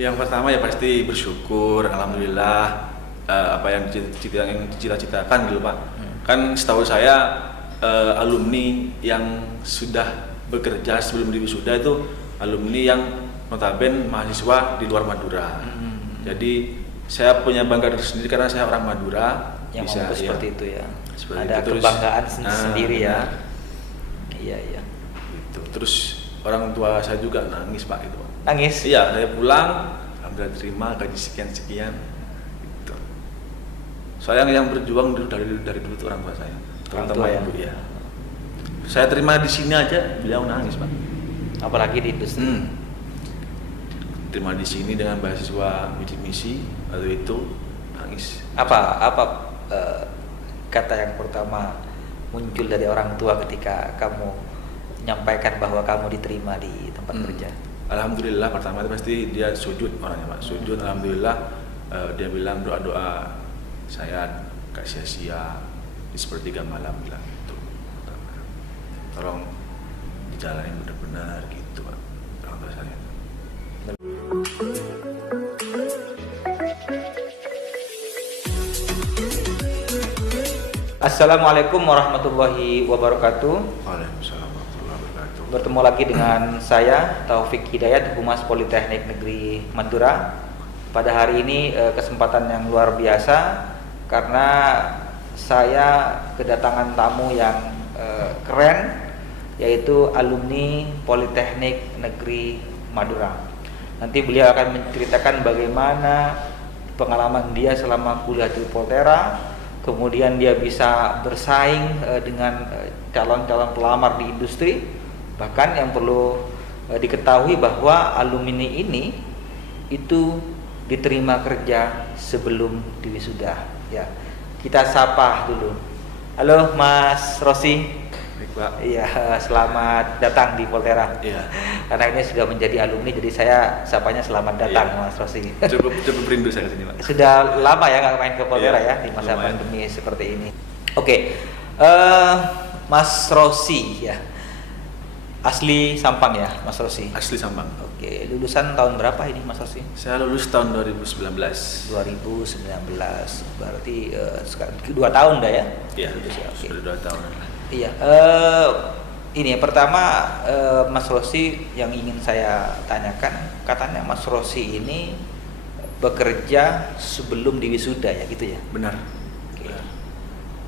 Yang pertama ya pasti bersyukur, alhamdulillah apa yang dicita-citakan gitu Pak. Kan setahu saya alumni yang sudah bekerja sebelum diwisuda itu alumni yang notabene mahasiswa di luar Madura. Jadi saya punya bangga diri sendiri karena saya orang Madura. Yang bisa mampu ya, seperti itu ya. seperti Ada itu. Terus, kebanggaan sendiri ya. benar. Iya iya. Gitu. Terus orang tua saya juga nangis Pak gitu. Nangis? Iya, saya pulang, alhamdulillah terima gaji sekian-sekian. Gitu. Saya yang berjuang dari dulu itu orang tua saya, terutama ya? ibu ya. Saya terima di sini aja, beliau nangis Pak. Apalagi di industri. Terima di sini dengan beasiswa misi atau itu nangis. Apa kata yang pertama muncul dari orang tua ketika kamu menyampaikan bahwa kamu diterima di tempat kerja? Alhamdulillah pertama itu pasti dia sujud orangnya Pak, sujud alhamdulillah. Dia bilang doa-doa saya gak sia-sia di sepertiga malam, bilang gitu. Tolong dijalanin benar-benar gitu Pak, orang tua saya. Assalamualaikum warahmatullahi wabarakatuh. Waalaikumsalam warahmatullahi wabarakatuh. Bertemu lagi dengan saya Taufik Hidayat, Humas Politeknik Negeri Madura. Pada hari ini kesempatan yang luar biasa karena saya kedatangan tamu yang keren, yaitu alumni Politeknik Negeri Madura. Nanti beliau akan menceritakan bagaimana pengalaman dia selama kuliah di Poltera, kemudian dia bisa bersaing dengan calon-calon pelamar di industri. Bahkan yang perlu diketahui bahwa alumni ini itu diterima kerja sebelum diwisuda. Ya, kita sapa dulu. Halo Mas Rosi. Baik Pak. Iya, selamat datang di Poltera. Iya. Karena ini sudah menjadi alumni, jadi saya sapanya selamat datang, Iya. Mas Rosi. Cukup rindu saya kesini Pak. Sudah lama ya nggak main ke Poltera Iya, ya di masa lumayan. pandemi seperti ini. Oke, Mas Rosi ya, asli Sampang ya, Mas Rosi. Asli Sampang. Oke, lulusan tahun berapa ini Mas Rosi? Saya lulus tahun 2019. 2019, berarti sekarang 2 tahun dah ya? Iya, Lulus ya, oke. sudah 2 tahun. Iya, ini yang pertama Mas Rosi yang ingin saya tanyakan, katanya Mas Rosi ini bekerja sebelum diwisuda ya gitu ya? Benar. Oke.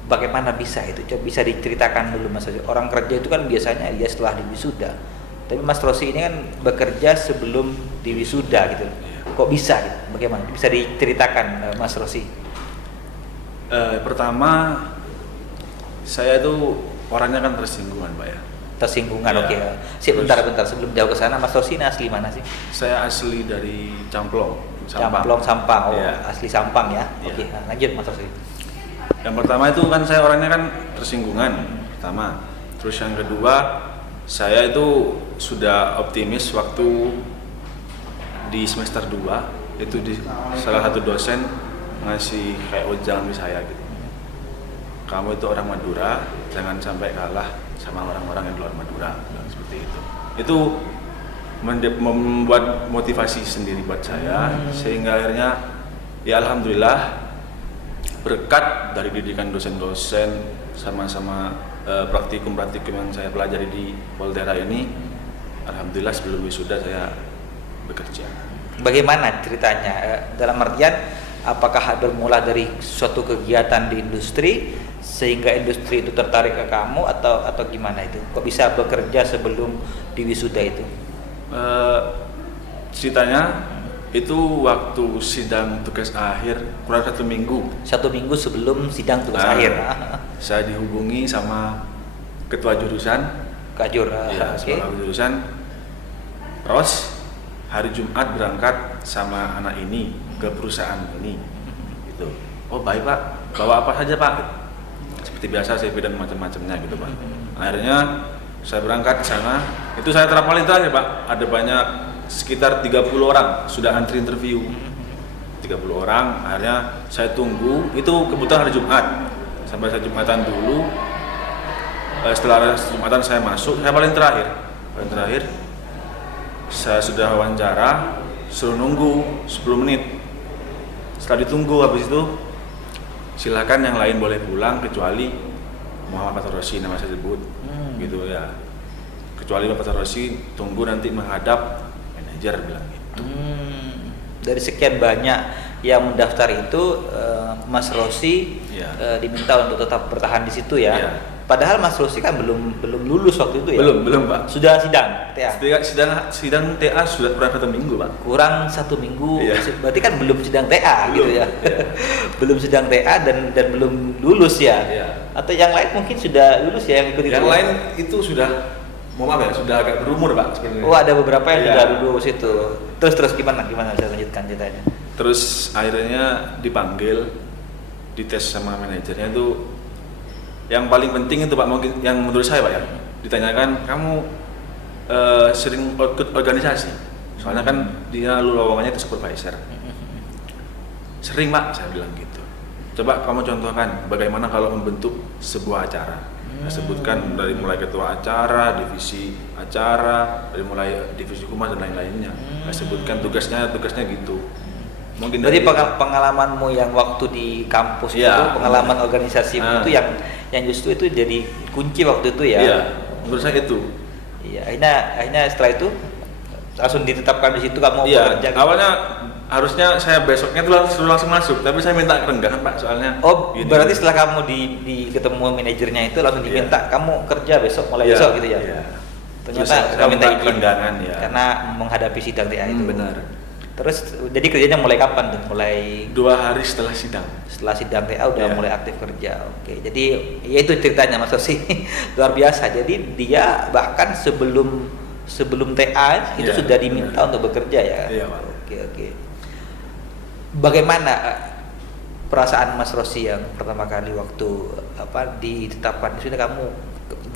Bagaimana bisa itu? Coba bisa diceritakan dulu Mas Rosi. Orang kerja itu kan biasanya dia setelah diwisuda, tapi Mas Rosi ini kan bekerja sebelum diwisuda gitu. Kok bisa gitu? Bagaimana? Bisa diceritakan Mas Rosi? Pertama, saya itu orangnya kan tersinggungan Pak ya. Tersinggungan, Iya. oke. Sip, bentar sebelum jauh ke sana, Mas Rosi ini asli mana sih? Saya asli dari Camplong, Sampang. Camplong, Sampang. Oh, Iya. asli Sampang ya. Iya. Oke, nah, lanjut Mas Rosi. Yang pertama itu kan saya orangnya kan tersinggungan pertama. Terus yang kedua, saya itu sudah optimis waktu di semester 2 itu di salah satu dosen ngasih kayak ujangan di saya gitu. Kamu itu orang Madura, jangan sampai kalah sama orang-orang yang di luar Madura, bilang seperti itu. Itu membuat motivasi sendiri buat saya, sehingga akhirnya ya alhamdulillah berkat dari didikan dosen-dosen sama-sama praktikum-praktikum yang saya pelajari di Poltera ini, alhamdulillah sebelum wisuda saya bekerja. Bagaimana ceritanya? Dalam artian apakah bermula dari suatu kegiatan di industri sehingga industri itu tertarik ke kamu atau gimana itu? Kok bisa bekerja sebelum diwisuda itu? Ceritanya itu waktu sidang tugas akhir kurang 1 minggu. 1 minggu sebelum sidang tugas akhir. Saya dihubungi sama ketua jurusan. Kajur. Ya, Oke. sama jurusan. Ros, hari Jumat berangkat sama anak ini ke perusahaan ini. Gitu. Oh baik Pak, bawa apa saja Pak? Seperti biasa saya dan macam-macamnya gitu Pak. Akhirnya saya berangkat ke sana. Itu saya terapalin terakhir Pak. Ada banyak sekitar 30 orang sudah antri interview. 30 orang, akhirnya saya tunggu. Itu kebetulan hari Jumat. Sampai saya Jumatan dulu. Setelah Jumatan saya masuk, saya paling terakhir. Paling terakhir saya sudah wawancara, suruh nunggu 10 menit. Setelah ditunggu, habis itu silakan yang lain boleh pulang kecuali Muhammad Fathur-Rasyid nama saya sebut, gitu ya. Kecuali Bapak Fathur-Rasyid tunggu nanti menghadap manajer bilang gitu. Dari sekian banyak yang mendaftar itu, Mas Rossi diminta untuk tetap bertahan di situ ya. Iya. Padahal Mas Rossi kan belum lulus waktu itu ya. Belum Pak. Sudah sidang TA. Sidang TA sudah kurang 1 minggu Pak. Kurang 1 minggu, Iya. Berarti kan belum sidang TA Belum, gitu ya. iya. Belum sidang TA dan belum lulus ya. Iya. Atau yang lain mungkin sudah lulus ya yang ikut itu. Yang lain itu sudah sudah agak berumur Pak sebenarnya. Oh, ada beberapa yang Iya. sudah lulus itu. Terus gimana saya lanjutkan ceritanya. Terus akhirnya dipanggil, dites sama manajernya itu. Yang paling penting itu Pak, mungkin yang menurut saya Pak ya, ditanyakan kamu sering ikut organisasi. Soalnya kan dia lowongannya itu supervisor. Sering Pak, saya bilang gitu. Coba kamu contohkan bagaimana kalau membentuk sebuah acara. Saya sebutkan dari mulai ketua acara, divisi acara, dari mulai divisi humas dan lain-lainnya. Saya sebutkan tugasnya gitu. Mungkin Berarti dari pengalamanmu yang waktu di kampus Iya. itu, pengalaman organisasi itu yang justru itu jadi kunci waktu itu ya. Iya, menurut saya itu. Iya, akhirnya setelah itu langsung ditetapkan di situ kamu Iya, bekerja. awalnya harusnya saya besoknya tuh langsung masuk, tapi saya minta kerenggangan Pak, soalnya. Oh, gini. berarti setelah kamu di ketemu manajernya itu langsung diminta kamu kerja besok mulai besok gitu ya. Iya. Ternyata Terus kamu minta izin kerenggangan ya. karena menghadapi sidang TA itu. Benar. Terus jadi kerjanya mulai kapan tuh? Mulai 2 hari setelah sidang. setelah sidang TA udah Iya. mulai aktif kerja. Oke, jadi ya itu ceritanya Mas Rosi. Luar biasa. Jadi dia bahkan sebelum TA itu Iya, sudah diminta benar. untuk bekerja ya. Iya, Pak. Oke. Bagaimana perasaan Mas Rosi yang pertama kali waktu ditetapkan sudah kamu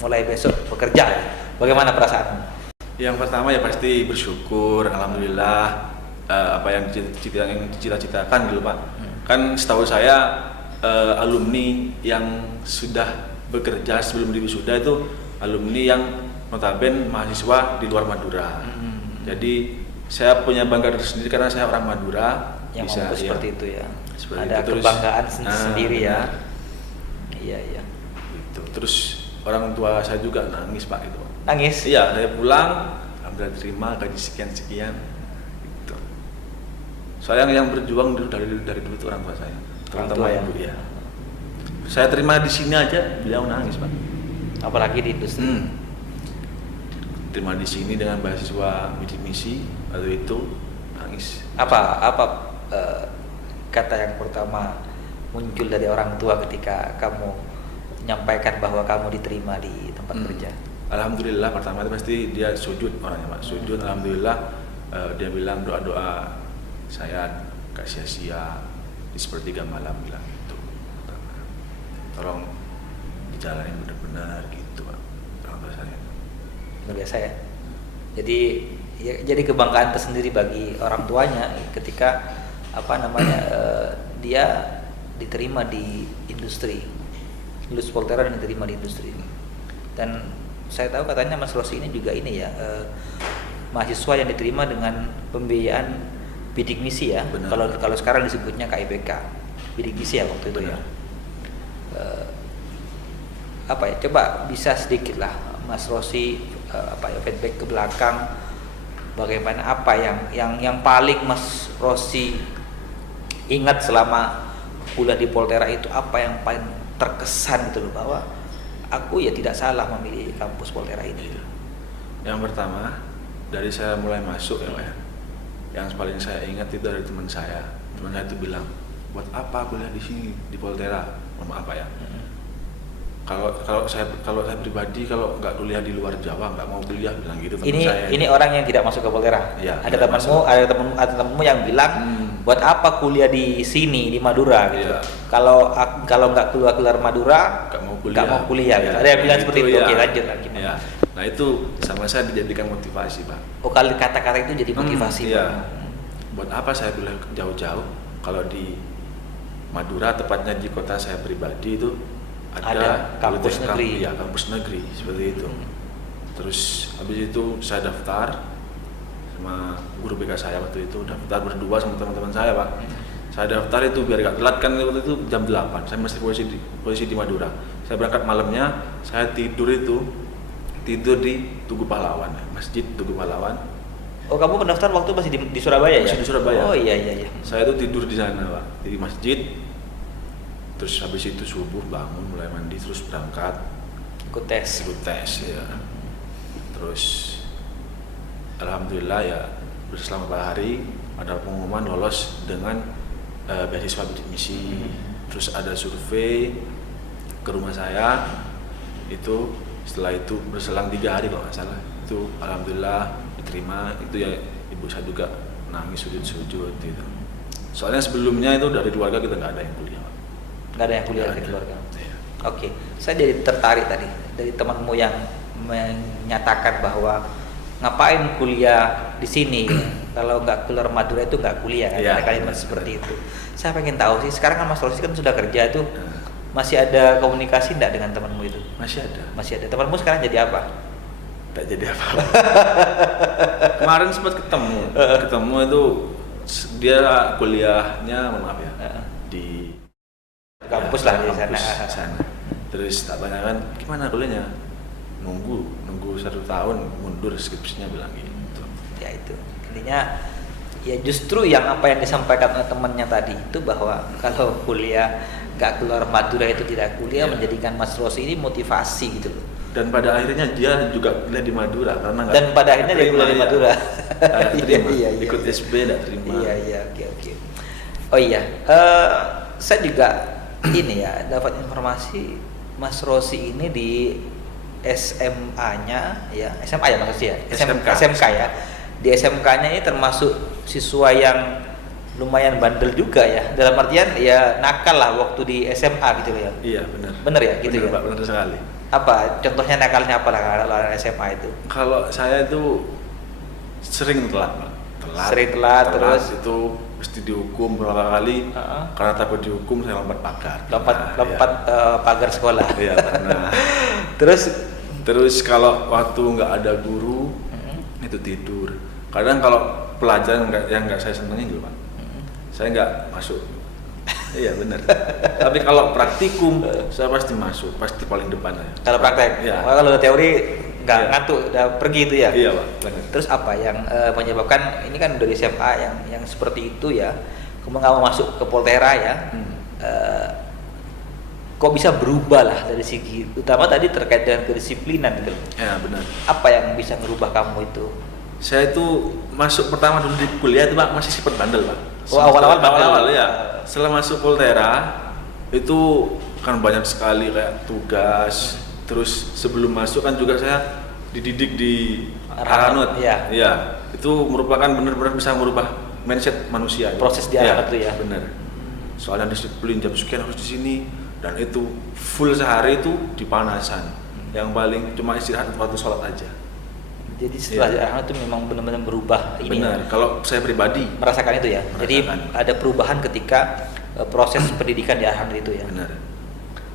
mulai besok bekerja? Bagaimana perasaanmu? Yang pertama ya pasti bersyukur, alhamdulillah apa yang dicita-citakan gitu Pak. Kan setahu saya alumni yang sudah bekerja sebelum wisuda itu alumni yang notabene mahasiswa di luar Madura. Jadi saya punya bangga tersendiri karena saya orang Madura. Yang bisa, mampu ya, seperti itu ya. seperti Ada itu. Terus, kebanggaan sendiri ya. benar. Iya. Gitu. Terus orang tua saya juga nangis Pak itu. Nangis? Iya, saya pulang, alhamdulillah terima gaji sekian. Gitu. Saya yang berjuang dulu dari dulu itu orang tua saya, terutama ya? ibu ya. Saya terima di sini aja, beliau nangis Pak. Apalagi di industri. Terima di sini dengan beasiswa bidik misi, lalu itu nangis. Apa kata yang pertama muncul dari orang tua ketika kamu menyampaikan bahwa kamu diterima di tempat kerja? Alhamdulillah pertama itu pasti dia sujud orangnya Pak, sujud alhamdulillah. Dia bilang doa-doa saya gak sia-sia di sepertiga malam, bilang gitu. Tolong dijalani benar-benar gitu Pak, orang tua saya. Luar biasa ya. Jadi kebanggaan tersendiri bagi orang tuanya ketika dia diterima di industri, lulus Poltera dan diterima di industri. Dan saya tahu katanya Mas Rosi ini juga mahasiswa yang diterima dengan pembiayaan bidik misi ya. Benar. Kalau sekarang disebutnya KIPK, bidik misi ya waktu itu ya. Coba bisa sedikit lah Mas Rosi feedback ke belakang, bagaimana apa yang paling Mas Rosi ingat selama kuliah di Poltera itu, apa yang paling terkesan gitu loh, bahwa aku ya tidak salah memilih kampus Poltera ini. Yang pertama dari saya mulai masuk ya Pak ya, yang paling saya ingat itu dari teman saya itu bilang, buat apa kuliah di sini di Poltera, maaf apa ya. Kalau saya pribadi kalau nggak kuliah di luar Jawa nggak mau kuliah, bilang gitu teman saya. Ini orang yang tidak masuk ke Poltera. Ya, ada temanmu yang bilang buat apa kuliah di sini di Madura gitu. Ya. Kalau nggak keluar Madura nggak mau kuliah. Gitu. Ya. Ada yang bilang seperti itu. Ya. Oke, lanjut lagi. Ya. Nah itu sama saya dijadikan motivasi Pak. Oh, kata-kata itu jadi motivasi. Iya. Buat apa saya kuliah jauh-jauh kalau di Madura, tepatnya di kota saya pribadi itu ada kampus negeri. Ya, kampus negeri seperti itu. Terus habis itu saya daftar sama guru BK saya waktu itu, daftar berdua sama teman-teman saya Pak. Saya daftar itu biar gak telat kan, waktu itu jam 8, saya masih posisi di Madura. Saya berangkat malamnya, saya tidur di Tugu Pahlawan, Masjid Tugu Pahlawan. Oh, kamu pendaftar waktu masih di Surabaya ya? Masih di Surabaya. Oh iya. Saya tuh tidur di sana Pak, di masjid. Terus habis itu subuh bangun, mulai mandi, terus berangkat Ikut tes. ya. Terus alhamdulillah ya, selama beberapa hari ada pengumuman lolos dengan beasiswa bidik misi. Terus ada survei ke rumah saya, itu setelah itu berselang 3 hari kalau nggak salah, itu alhamdulillah diterima. Itu ya ibu saya juga nangis sujud-sujud gitu. Soalnya sebelumnya itu dari keluarga kita nggak ada yang kuliah. Nggak ada yang kuliah dari keluarga. Iya. Oke, saya jadi tertarik tadi dari temanmu yang menyatakan bahwa ngapain kuliah di sini kalau nggak keluar Madura itu nggak kuliah kan, Iya, ada kalimat benar. seperti itu. Saya pengen tahu sih, sekarang kan Mas Rosi kan sudah kerja tuh, masih ada komunikasi enggak dengan temanmu itu? Masih ada. Masih ada. Temanmu sekarang jadi apa? Tak jadi apa-apa. Kemarin sempat ketemu itu dia kuliahnya, mohon maaf ya, di Kampus lah di sana. kampus sana. Terus tak tanyakan gimana kuliahnya, nunggu 1 tahun mundur skripsinya, bilang gitu. Ya itu intinya, ya justru yang apa yang disampaikan oleh temannya tadi itu, bahwa kalau kuliah nggak keluar Madura itu tidak kuliah, Ya. menjadikan Mas Rosi ini motivasi gitu loh. Dan pada akhirnya dia juga kuliah di Madura karena nggak Dan pada akhirnya dia kuliah di terima, Madura. ya. Nggak terima. Iya. Ikut SB nggak terima. Iya, oke. Oh iya, saya juga ini ya dapat informasi Mas Rosi ini di SMA-nya ya, SMA ya maksudnya ya, SMK ya. Di SMK-nya ini termasuk siswa yang lumayan bandel juga ya. Dalam artian ya nakal lah waktu di SMA gitu ya. Iya benar. Bener ya gitu Benar, ya. Pak, benar sekali. Apa contohnya nakalnya apa lah kalau SMA itu? Kalau saya itu sering telat, Pak. Sering telat, terus itu mesti dihukum berapa kali. Heeh. Karena takut dihukum saya lompat pagar. lompat pagar sekolah. Iya, pernah. Terus kalau waktu nggak ada guru itu tidur. Kadang kalau pelajaran yang nggak saya senengin juga Pak, saya nggak masuk. Iya benar. Tapi kalau praktikum saya pasti masuk, pasti paling depan saya. kalau praktek, Iya. kalau teori nggak Iya. ngantuk, udah pergi itu ya. Iya Pak. Benar. Terus apa yang menyebabkan ini kan dari SMA yang seperti itu ya, kamu nggak mau masuk ke Poltera ya? Kok bisa berubah lah dari segi utama tadi terkait dengan kedisiplinan gitu. Ya benar. Apa yang bisa merubah kamu itu? Saya itu masuk pertama dulu di kuliah itu Pak masih sifat bandel Pak. Oh, awal-awal bandel. Awal-awal ya. Setelah masuk Poltera itu kan banyak sekali kayak tugas. Terus sebelum masuk kan juga saya dididik di Aranut. Iya. Iya. Itu merupakan benar-benar bisa merubah mindset manusia. Proses di Aranut itu ya. Benar. Soalnya disiplin jam sekian harus di sini, dan itu full sehari itu di panasan. Yang paling cuma istirahat waktu sholat aja. Jadi setelah Iya. Aranut itu memang benar-benar berubah ini. Benar. Ya. Kalau saya pribadi Merasakan itu ya. Jadi Merasakan. ada perubahan ketika proses pendidikan di Aranut itu ya. benar.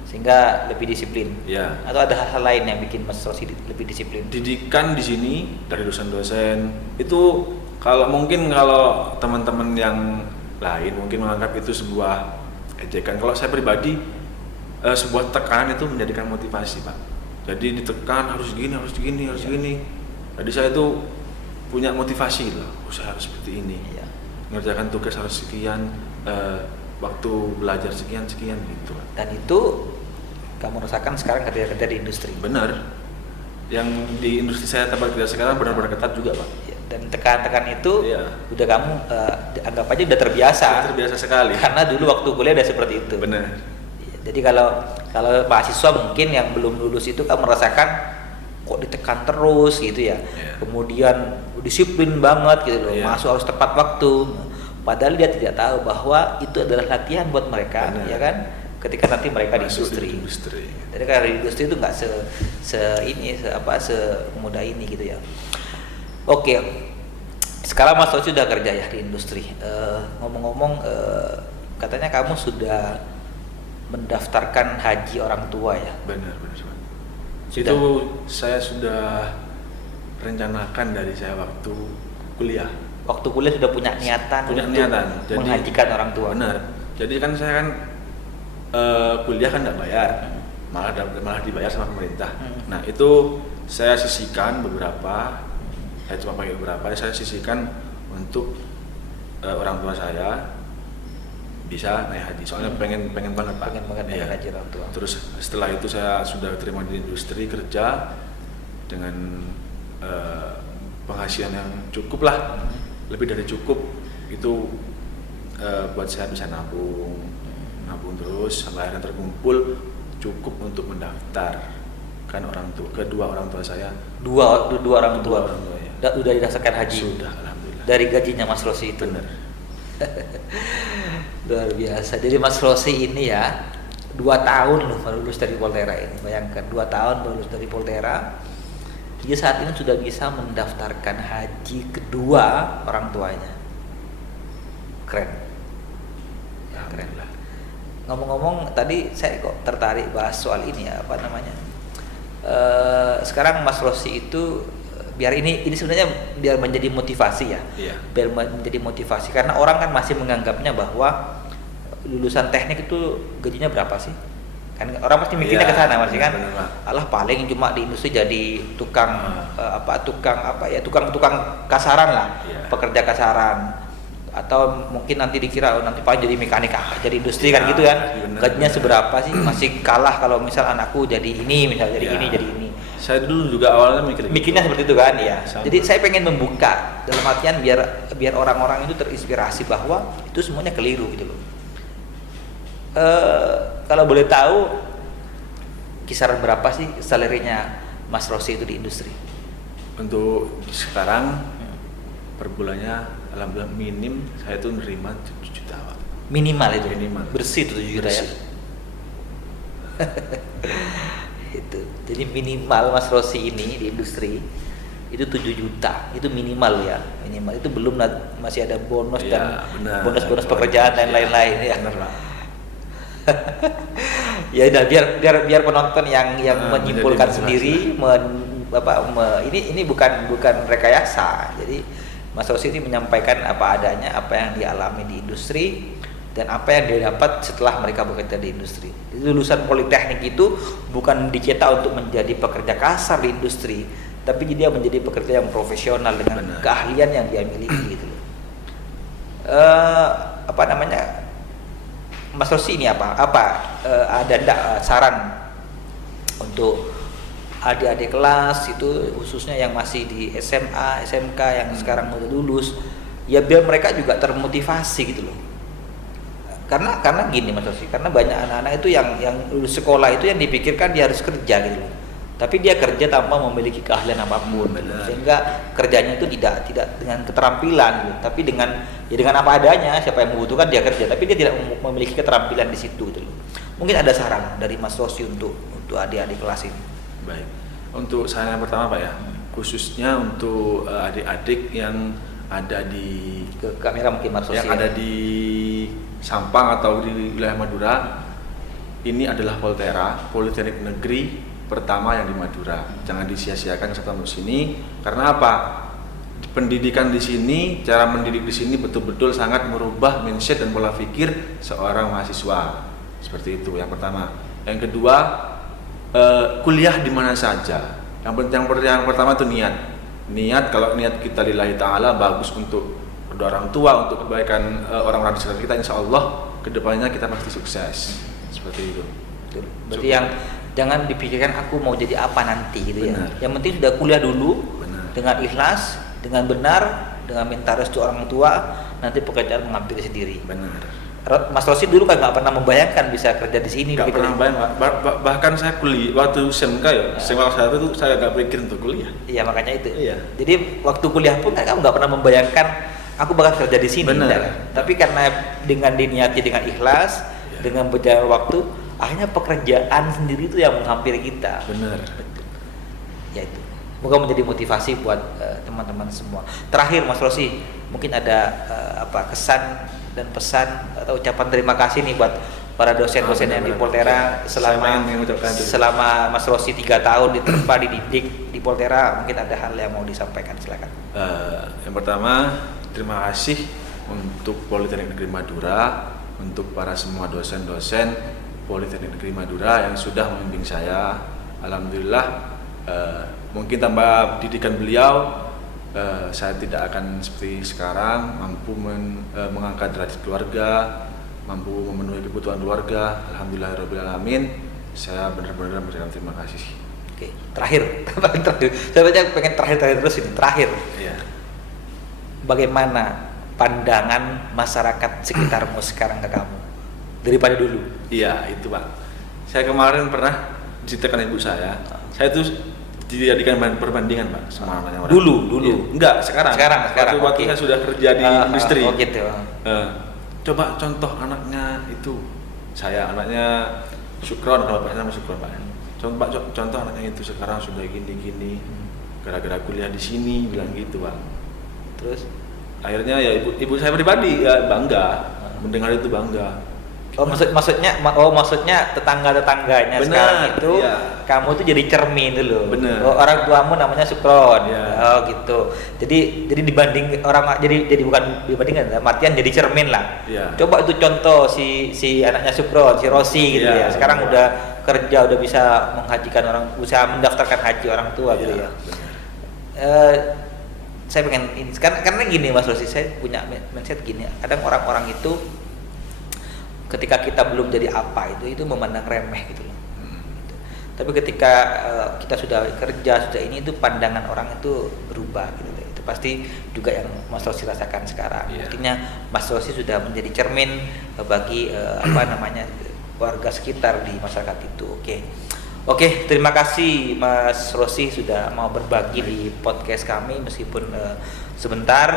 Sehingga lebih disiplin. Ya. Atau ada hal-hal lain yang bikin Mas Rosi lebih disiplin? Didikan di sini dari dosen-dosen itu, kalau teman-teman yang lain mungkin menganggap itu sebuah ejekan. Kalau saya pribadi sebuah tekanan itu menjadikan motivasi Pak. Jadi ditekan harus gini. Jadi saya itu punya motivasi lah. Saya harus seperti ini. Iya. Mengerjakan tugas harus sekian, waktu belajar sekian gitu. Dan itu kamu rasakan sekarang kerja di industri. Benar. Yang di industri saya tempat kerja sekarang benar-benar ketat juga Pak. Ya, dan tekan-tekan itu Iya. udah kamu anggap aja udah terbiasa. Terbiasa sekali. Karena dulu waktu kuliah udah seperti itu. Benar. Ya, jadi kalau mahasiswa mungkin yang belum lulus itu kamu merasakan kok ditekan terus gitu ya. Iya. Kemudian disiplin banget gitu loh. Iya. Masuk harus tepat waktu. Padahal dia tidak tahu bahwa itu adalah latihan buat mereka, Benar. ya kan? Ketika nanti mereka di Masuk industri. di industri. Jadi kalau di industri itu nggak semudah ini gitu ya. Oke, sekarang Mas Rosi sudah kerja ya di industri. Ngomong-ngomong, katanya kamu sudah mendaftarkan haji orang tua ya? Benar. Sudah? Itu saya sudah rencanakan dari saya waktu kuliah. Waktu kuliah sudah punya niatan Punya untuk niatan. Jadi, menghajikan orang tua. Benar. Jadi kan saya kan kuliah kan nggak bayar, malah dibayar sama pemerintah. Nah itu saya sisihkan beberapa, saya cuma pakai beberapa, saya sisihkan untuk orang tua saya bisa naik haji. Soalnya pengen banget Pak. Pengen banget naik haji orang tua. Terus setelah itu saya sudah terima di industri kerja dengan penghasilan yang cukup lah, lebih dari cukup itu buat saya bisa nabung terus sampai akhirnya terkumpul cukup untuk mendaftarkan kedua orang tua saya. Dua orang tua. Ya. Sudah didaftarkan haji. Sudah, alhamdulillah. Dari gajinya Mas Rosi itu. Benar. Luar biasa. Jadi Mas Rosi ini ya 2 tahun loh baru lulus dari Poltera ini. Bayangkan 2 tahun baru lulus dari Poltera. Dia saat ini sudah bisa mendaftarkan haji kedua orang tuanya. Keren. Ya, keren. Ngomong-ngomong tadi saya kok tertarik bahas soal ini ya, apa namanya? Sekarang Mas Rosi itu biar ini sebenarnya biar menjadi motivasi ya. Iya. Biar menjadi motivasi karena orang kan masih menganggapnya bahwa lulusan teknik itu gajinya berapa sih? Kan orang pasti mikirnya ke sana masih kan. Alah paling cuma di industri jadi tukang tukang kasaran lah. Iya. Pekerja kasaran. Atau mungkin nanti dikira nanti paling jadi mekanik jadi industri kan gitu kan. Gajinya seberapa sih? Masih kalah kalau misal anakku jadi ini, misal jadi ini, jadi ini. Saya dulu juga awalnya mikirnya seperti itu kan ya. Sama. Jadi saya pengen membuka dalam artian biar orang-orang itu terinspirasi bahwa itu semuanya keliru gitu loh. Kalau boleh tahu kisaran berapa sih salarinya Mas Rosi itu di industri? Untuk sekarang per bulannya alhamdulillah minim saya tuh nerima 7 juta Pak. Minimal itu. Minimal. Bersih itu 7 juta ya. Bersih. Itu. Jadi minimal Mas Rosi ini di industri itu 7 juta. Itu minimal ya. Minimal itu belum masih ada bonus dan bonus-bonus pekerjaan dan lain-lain ya. Benar, Pak. Ya udah biar penonton yang menyimpulkan sendiri ini bukan rekayasa. Jadi Mas Rosi ini menyampaikan apa adanya, apa yang dialami di industri dan apa yang dia dapat setelah mereka bekerja di industri. Lulusan politeknik itu bukan dicetak untuk menjadi pekerja kasar di industri, tapi dia menjadi pekerja yang profesional dengan keahlian yang dia miliki gitu. Apa namanya? Mas Rosi ini ada enggak saran untuk adik-adik kelas itu khususnya yang masih di SMA, SMK yang sekarang udah lulus ya biar mereka juga termotivasi gitu loh. Karena gini Mas Rosi, karena banyak anak-anak itu yang lulus sekolah itu yang dipikirkan dia harus kerja gitu loh. Tapi dia kerja tanpa memiliki keahlian apapun, sehingga kerjanya itu tidak dengan keterampilan gitu. Tapi dengan apa adanya, siapa yang membutuhkan dia kerja, tapi dia tidak memiliki keterampilan di situ gitu loh. Mungkin ada saran dari Mas Rosi untuk adik-adik kelas ini. Baik, untuk saran yang pertama Pak ya, khususnya untuk adik-adik yang ada di ke kamera mungkin Mas Rosi yang ada di Sampang atau di wilayah Madura, ini adalah Poltera, Politeknik Negeri pertama yang di Madura. Jangan disia-siakan kesempatan sini, karena apa? Pendidikan di sini, cara mendidik di sini betul-betul sangat merubah mindset dan pola pikir seorang mahasiswa. Seperti itu yang pertama. Yang kedua, kuliah di mana saja. Yang pertama itu niat. Kalau niat kita lillahi ta'ala bagus untuk kedua orang tua, untuk kebaikan orang-orang di sekitar kita, insya Allah kedepannya kita pasti sukses. Seperti itu. Berarti yang jangan dipikirkan aku mau jadi apa nanti gitu. Benar. Ya. Yang penting sudah kuliah dulu. Benar. Dengan ikhlas, dengan benar, dengan minta restu orang tua, nanti pekerjaan mengambil sendiri. Benar. Mas Rosi dulu kan nggak pernah membayangkan bisa kerja di sini. Nggak pernah bayang, bahkan saya kuliah waktu SMK ya, SMA 1 itu saya nggak pikir untuk kuliah. Iya makanya itu. Iya. Jadi waktu kuliah pun kan kamu nggak pernah membayangkan aku bakal kerja di sini. Benar. Tapi karena dengan diniati dengan ikhlas, dengan berjalan waktu, akhirnya pekerjaan sendiri itu yang menghampiri kita. Benar. Ya itu. Moga menjadi motivasi buat teman-teman semua. Terakhir Mas Rosi, mungkin ada kesan dan pesan atau ucapan terima kasih nih buat para dosen-dosen yang di Poltera selama Mas Rosi 3 tahun diterpa, dididik, Poltera, mungkin ada hal yang mau disampaikan, silakan. Yang pertama, terima kasih untuk Politeknik Negeri Madura, untuk para semua dosen-dosen Politeknik Negeri Madura yang sudah membimbing saya. Alhamdulillah, mungkin tanpa didikan beliau, saya tidak akan seperti sekarang, mampu mengangkat derajat keluarga, mampu memenuhi kebutuhan keluarga. Alhamdulillahirrahmanirrahim. Saya benar-benar memberikan terima kasih. Oke, terakhir. Saya pengen terakhir terus ini. Terakhir. Iya. Bagaimana pandangan masyarakat sekitarmu sekarang ke kamu daripada dulu? Iya, itu Pak. Saya kemarin pernah diceritakan ibu saya itu dijadikan perbandingan Pak sama anaknya orang. Dulu. Iya. Enggak, sekarang. Waktu okay. saya sudah kerja di industri. Oh gitu. Coba contoh anaknya itu. Saya anaknya Syukron, kalau Pak nama Syukron Pak. Contoh anaknya itu sekarang sudah gini-gini, gara-gara kuliah di sini, bilang gitu Pak. Terus akhirnya ya ibu saya pribadi ya bangga, mendengar itu bangga. Oh maksudnya tetangga-tetangganya Bener, sekarang itu iya. kamu tuh jadi cermin dulu. Bener. Oh, orang tuamu namanya Sukron. Iya. Oh gitu. Jadi dibanding orang jadi bukan dibandingkan, artian jadi cermin lah. Iya. Coba itu contoh si anaknya Sukron, si Rosi gitu Iya, ya. Sekarang bener. udah kerja, udah bisa menghajikan usaha mendaftarkan haji orang tua gitu Iya, ya. Saya pengen ini karena gini Mas Rosi, saya punya mindset gini. Kadang orang-orang itu ketika kita belum jadi apa itu memandang remeh gitu loh. Gitu. Tapi ketika kita sudah kerja, sudah ini itu pandangan orang itu berubah gitu. Itu pasti juga yang Mas Rosi rasakan sekarang. Yeah. Artinya Mas Rosi sudah menjadi cermin bagi warga sekitar di masyarakat itu. Oke, terima kasih Mas Rosi sudah mau berbagi di podcast kami meskipun sebentar.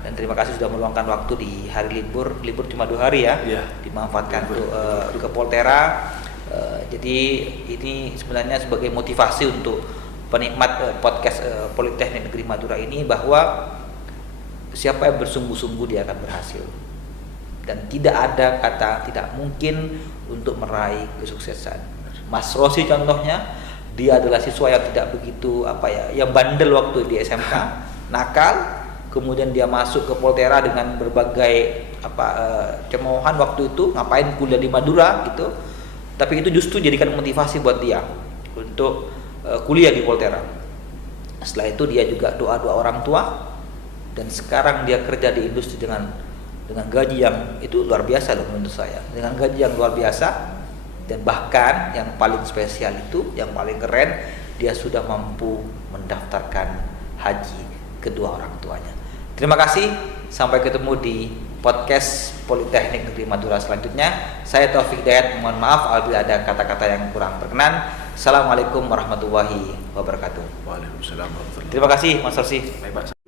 Dan terima kasih sudah meluangkan waktu di hari libur cuma 2 hari ya, dimanfaatkan untuk ke Poltera. Jadi ini sebenarnya sebagai motivasi untuk penikmat podcast Politeknik Negeri Madura ini, bahwa siapa yang bersungguh-sungguh dia akan berhasil, dan tidak ada kata tidak mungkin untuk meraih kesuksesan. Mas Rosi contohnya, dia adalah siswa yang tidak begitu yang bandel waktu di SMK, nakal. Kemudian dia masuk ke Poltera dengan berbagai cemoohan waktu itu, ngapain kuliah di Madura gitu. Tapi itu justru jadikan motivasi buat dia untuk kuliah di Poltera. Setelah itu dia juga doa orang tua, dan sekarang dia kerja di industri dengan gaji yang itu luar biasa loh menurut saya. Dengan gaji yang luar biasa, dan bahkan yang paling spesial itu, yang paling keren, dia sudah mampu mendaftarkan haji kedua orang tuanya. Terima kasih, sampai ketemu di podcast Politeknik Negeri Madura selanjutnya. Saya Taufik Hidayat, mohon maaf apabila ada kata-kata yang kurang berkenan. Assalamualaikum warahmatullahi wabarakatuh. Waalaikumsalam warahmatullahi wabarakatuh. Terima kasih Mas Rosi. Baik, Pak.